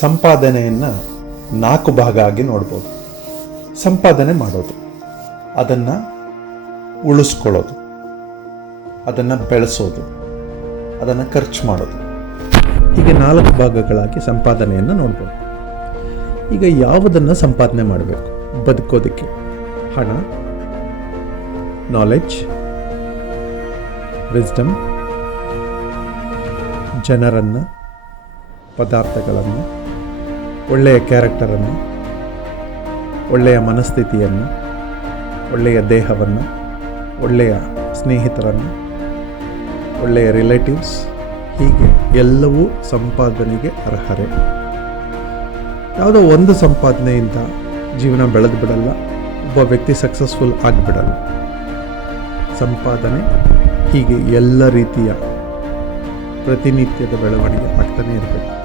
ಸಂಪಾದನೆಯನ್ನು ನಾಲ್ಕು ಭಾಗ ಆಗಿ ನೋಡ್ಬೋದು. ಸಂಪಾದನೆ ಮಾಡೋದು. ಅದನ್ನು ಉಳಿಸ್ಕೊಳ್ಳೋದು. ಅದನ್ನು ಬೆಳೆಸೋದು. ಅದನ್ನು ಖರ್ಚು ಮಾಡೋದು. ಹೀಗೆ ನಾಲ್ಕು ಭಾಗಗಳಾಗಿ ಸಂಪಾದನೆಯನ್ನು ನೋಡ್ಬೋದು. ಈಗ ಯಾವುದನ್ನು ಸಂಪಾದನೆ ಮಾಡಬೇಕು? ಬದುಕೋದಕ್ಕೆ. ಹಣ ನಾಲೆಡ್ಜ್ ವಿಸ್ಡಮ್ ಜನರನ್ನು ಪದಾರ್ಥಗಳನ್ನು, ಒಳ್ಳೆಯ ಕ್ಯಾರೆಕ್ಟರನ್ನು, ಒಳ್ಳೆಯ ಮನಸ್ಥಿತಿಯನ್ನು, ಒಳ್ಳೆಯ ದೇಹವನ್ನು, ಒಳ್ಳೆಯ ಸ್ನೇಹಿತರನ್ನು, ಒಳ್ಳೆಯ ರಿಲೇಟಿವ್ಸ್ ಹೀಗೆ ಎಲ್ಲವೂ ಸಂಪಾದನೆಗೆ ಅರ್ಹರೆ. ಯಾವುದೋ ಒಂದು ಸಂಪಾದನೆಯಿಂದ ಜೀವನ ಬೆಳೆದು ಬಿಡಲ್ಲ, ಒಬ್ಬ ವ್ಯಕ್ತಿ ಸಕ್ಸಸ್ಫುಲ್ ಆಗಿಬಿಡಲ್ಲ. ಸಂಪಾದನೆ ಹೀಗೆ ಎಲ್ಲ ರೀತಿಯ ಪ್ರತಿನಿತ್ಯದ ಬೆಳವಣಿಗೆ ಆಗ್ತಾನೆ ಇರಬೇಕು.